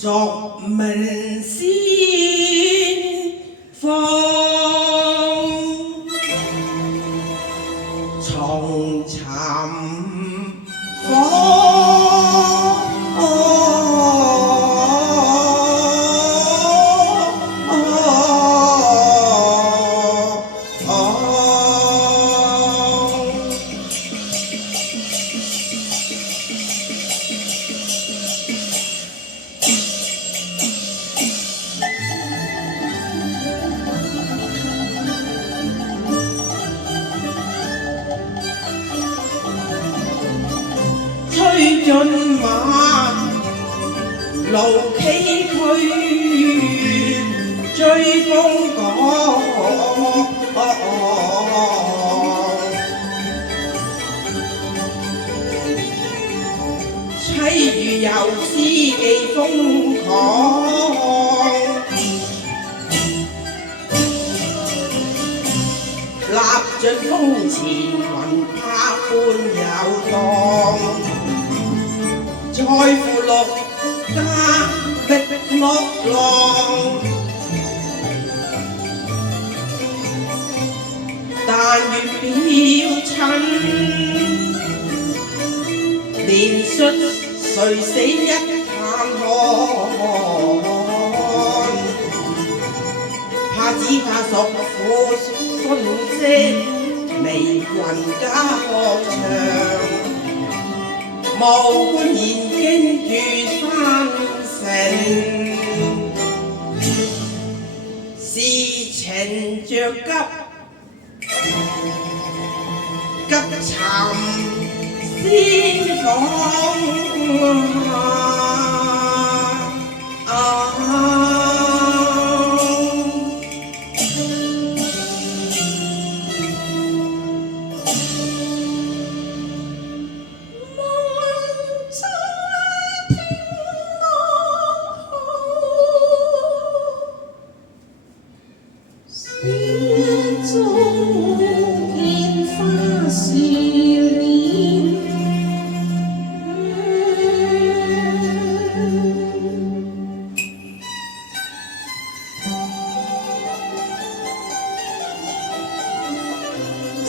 俗名先放，重尋火。吹盡馬路崎嶇，追風港。凄如遊絲寄瘋狂，立盡風前雲拍般遊蕩。在乎陸家碧落浪，但願表親，憐恤誰死一探看，只怕屬苦殉職，離群家學場。無官言經住山城，事情着急，急尋先訪。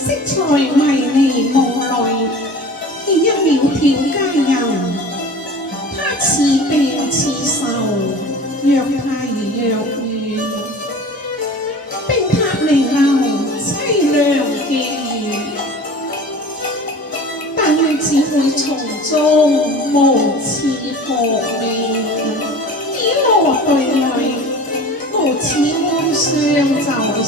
色彩迷離夢裏，見一苗條佳人，他似病似愁，若啼若怨，冰塔離流凄涼寄語，但願只會從中無次薄命，以落對淚，無此哀傷就是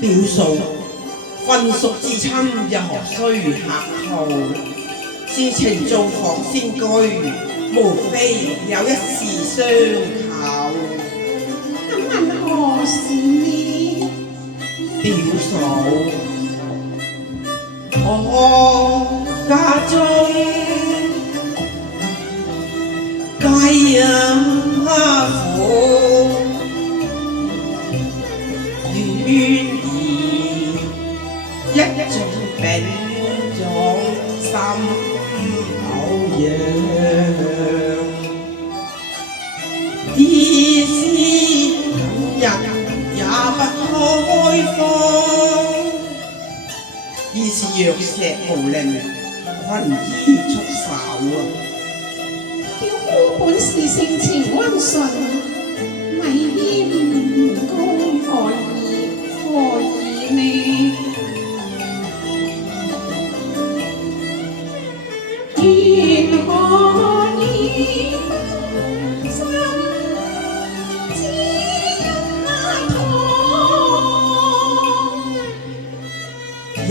表嫂，婚屬至親，又何須客套？事情做房先居，無非有一事相求。咁問何事呢？表嫂，我家中雞鴨婦願意一種並種心口樣，意思今日也不開放，已是藥石無靈，困衣束手啊！表姑本是性情溫順，米煙公何以呢？願可以心知音有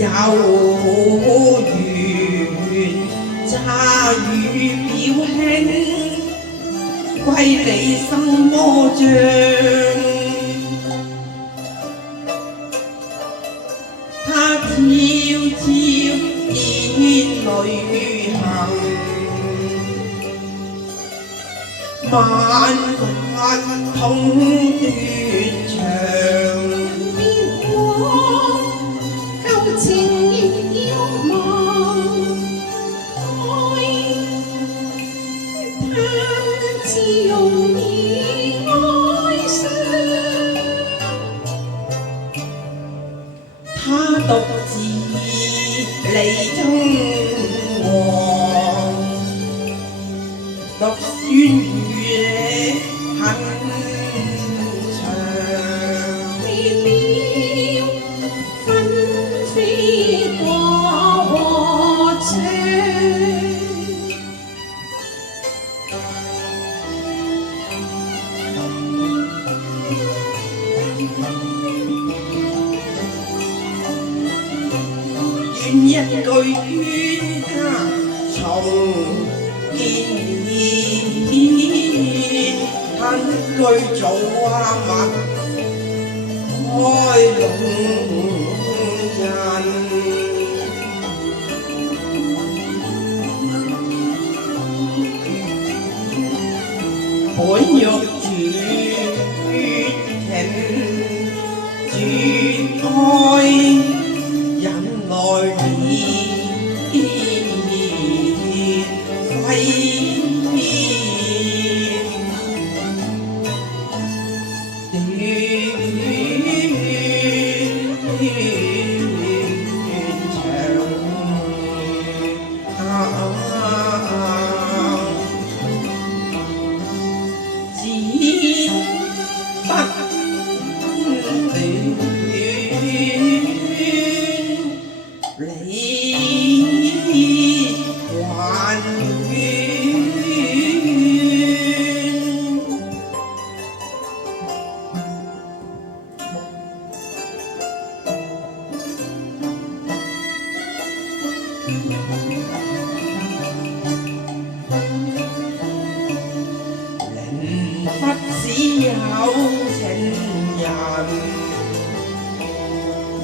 緣乍與表兄歸你心魔障，他悄悄見淚行，漫漫痛斷腸。舊情亦要忘，愛他只容易愛上，他獨自離中王，獨酸雨恨長。未了紛飛過和唱。願一句冤家重見面，恨句早密開龍人。本欲絕情絕愛，引來烈揮斷腸。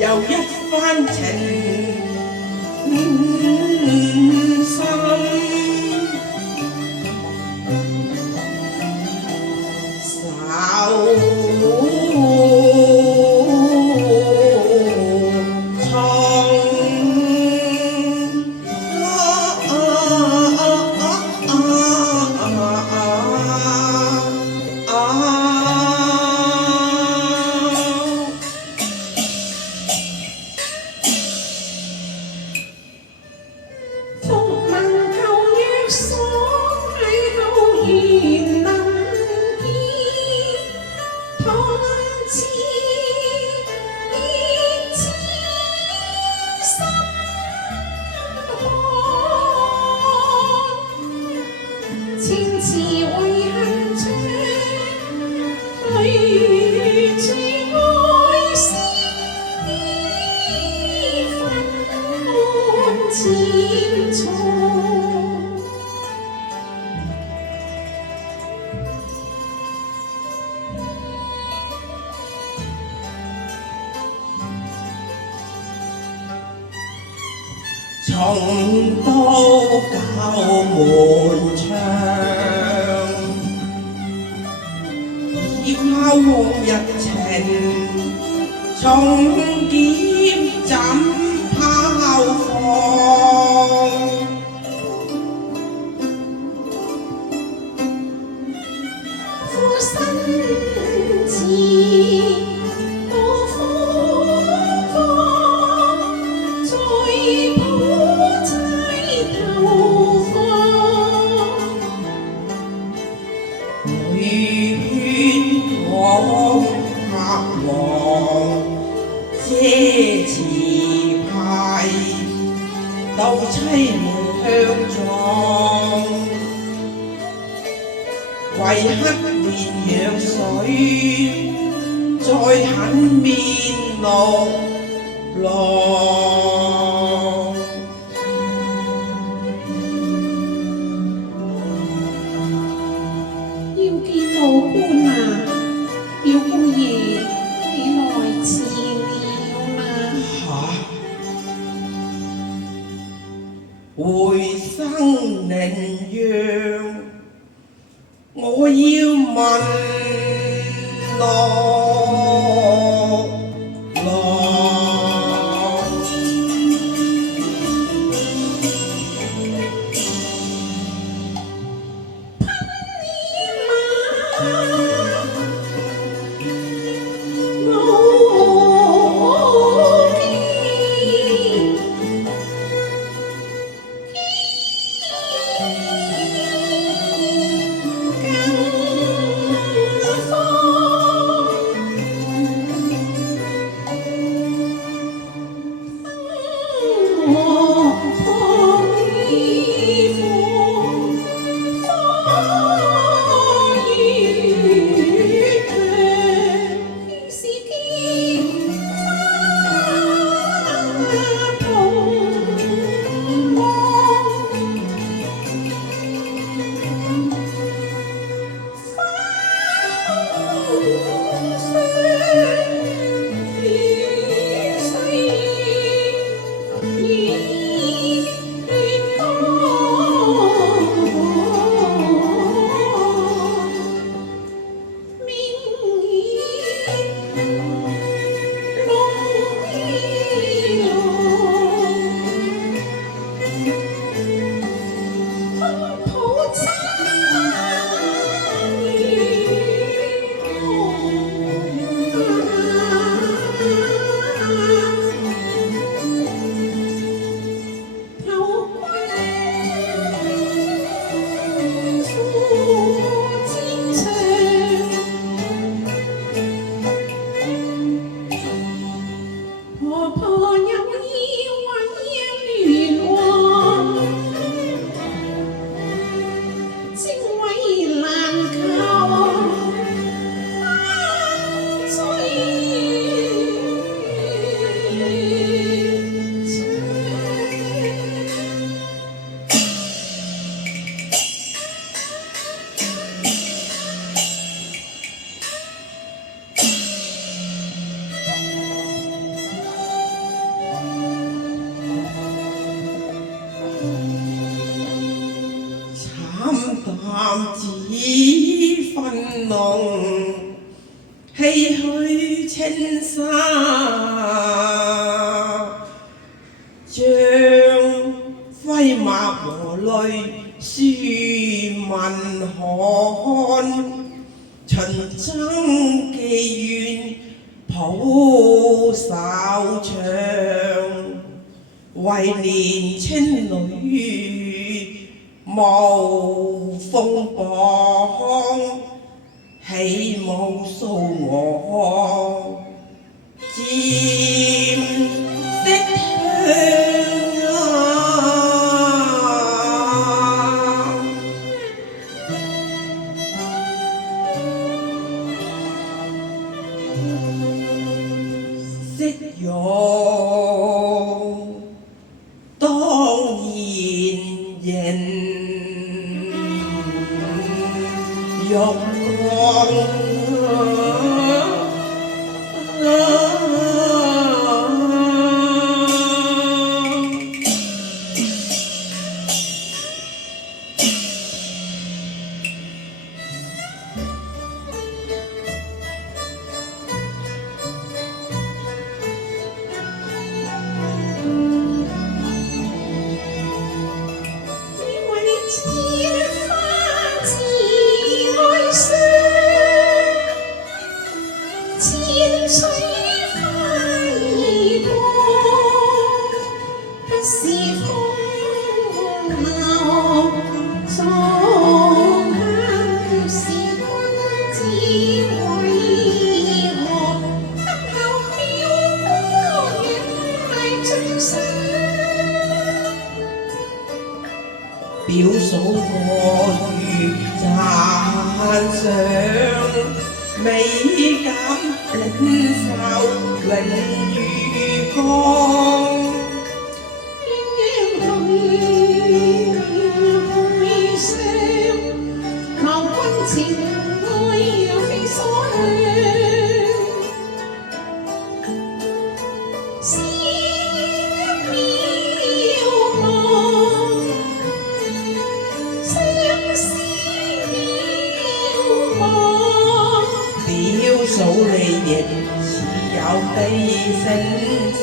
有一番情深。復問舊約所喺後緣能見，同志熱熾心寒，情詞遺恨長，淚住愛思紛漸重。從刀校門窗，已拋往日情，從劍怎拋放？負身志，到風光，在抱妻頭放。女勸往客王，奢侈派，鬥妻門向撞。為黑面藥水，再狠面落浪。要見老官啊，表姑爺你來遲了啦。回生寧陽，我要問落浪。子分濃，唏噓青紗，將揮墨和淚書文看。秦僧寄願抱手唱，為憐青女無風波，起舞訴我漸識香色欲當然形，欲光表嫂我如讚賞，美感領袖永如光。情愛又非所向，思渺茫，相思渺茫。表嫂你亦似有悲聲放。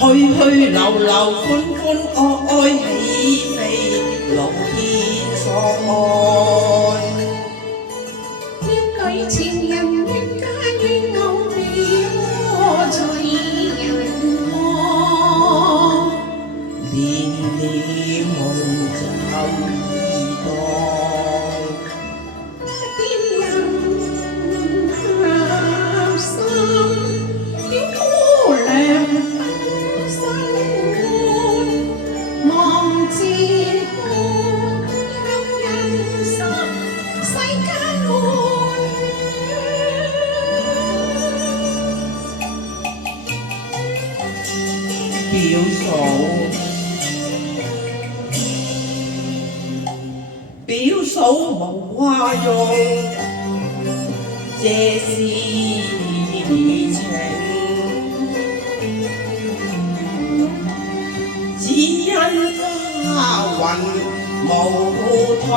去去留留，歡歡愛愛，喜飛露天所愛。怨女情人怨家怨偶妙，隨人望。連了夢就易當，點人合心，點姑娘。表嫂無話用，這是情，只因花雲無托，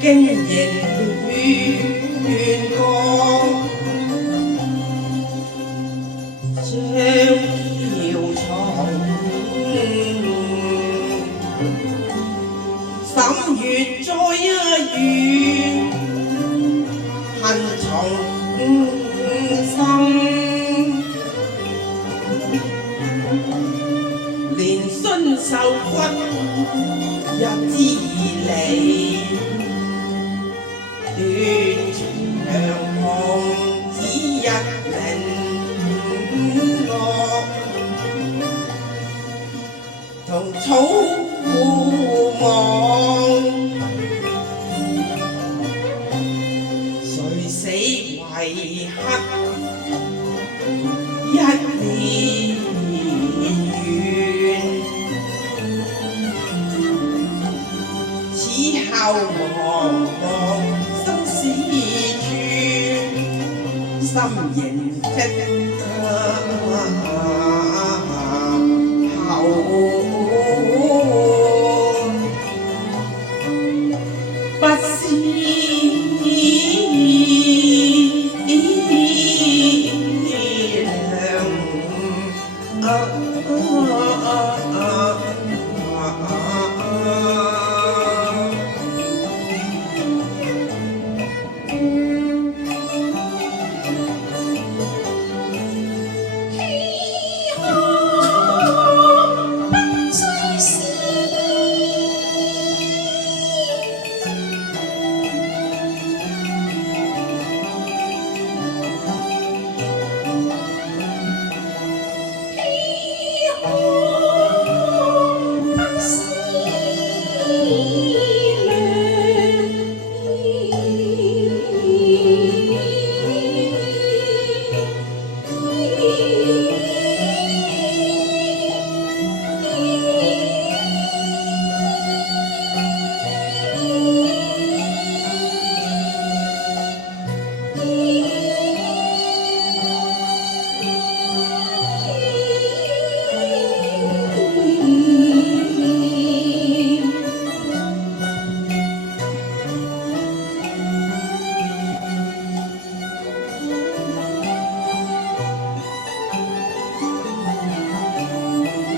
經營亂光。審月再遇，恨重生。連孫秀骨一支離，斷腸紅只一零落，同草互望。誰死為黑一年圓，此後茫茫心形跡後，不思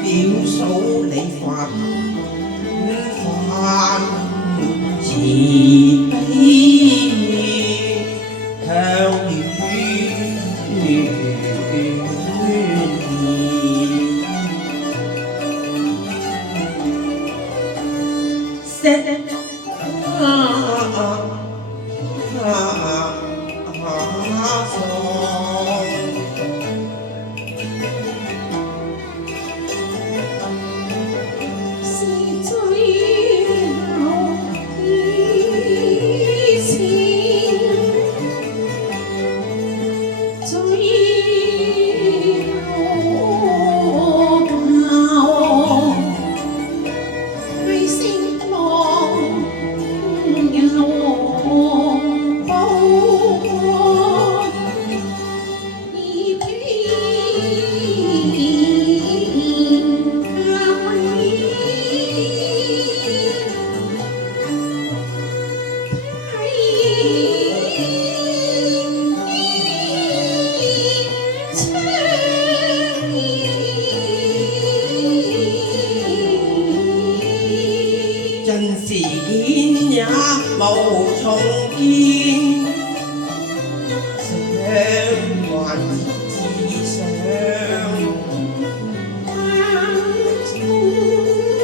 表數你發自己向盡時見也無從見，想還自想，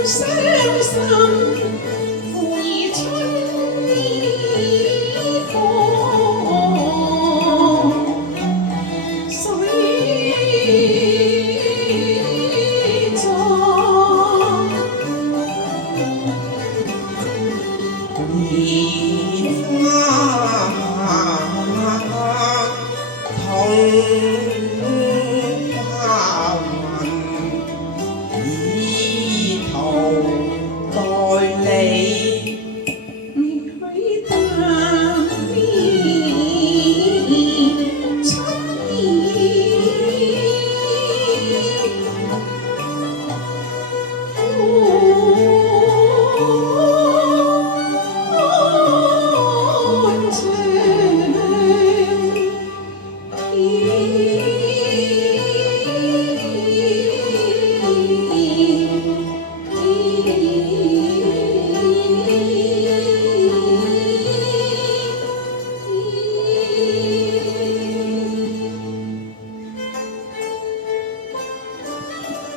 傷心悔春意過，水撞。蓮花同花雲，以圖代理。未許淡變春意，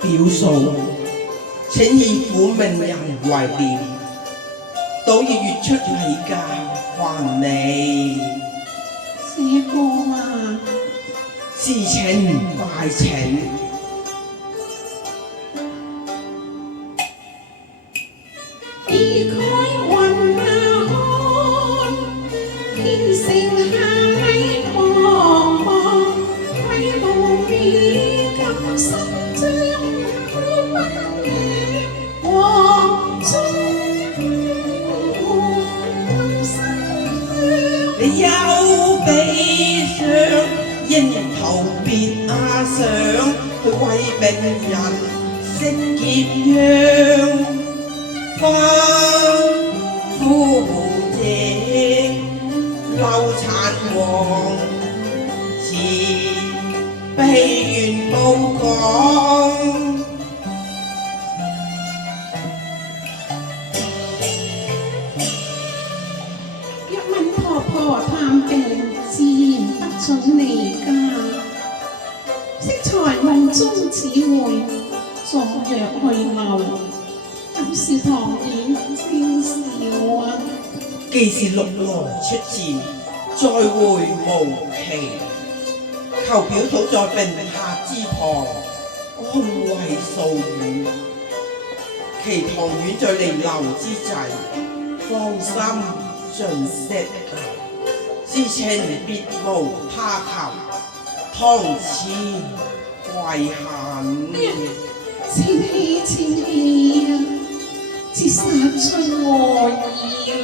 表數，請以苦命人為念，到要月出起家還你。這個啊，事情快請。離開雲看，天剩下你茫茫，歸路未敢心將不夜黃春你有悲傷。應投別阿想去為病人釋結殃，花夫者流殘王，慈悲願報講。一問婆婆探病，自然不准離家。適才夢中只會作藥去留，今是堂院徵兆啊！既是六來出戰，再會無期。求表土在病榻之旁，安慰訴語。其堂院在彌留之際，放心盡息。事情別無他求，堂前跪懇。千禧啊，切殺出我意咯。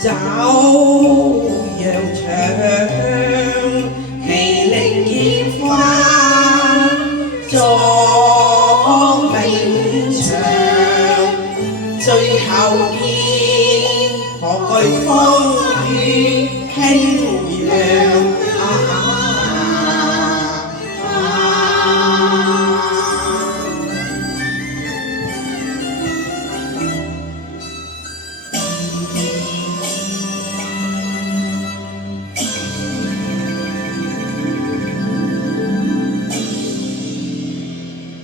找羊腸，其力結花作名場，最後見何懼風雨輕揚。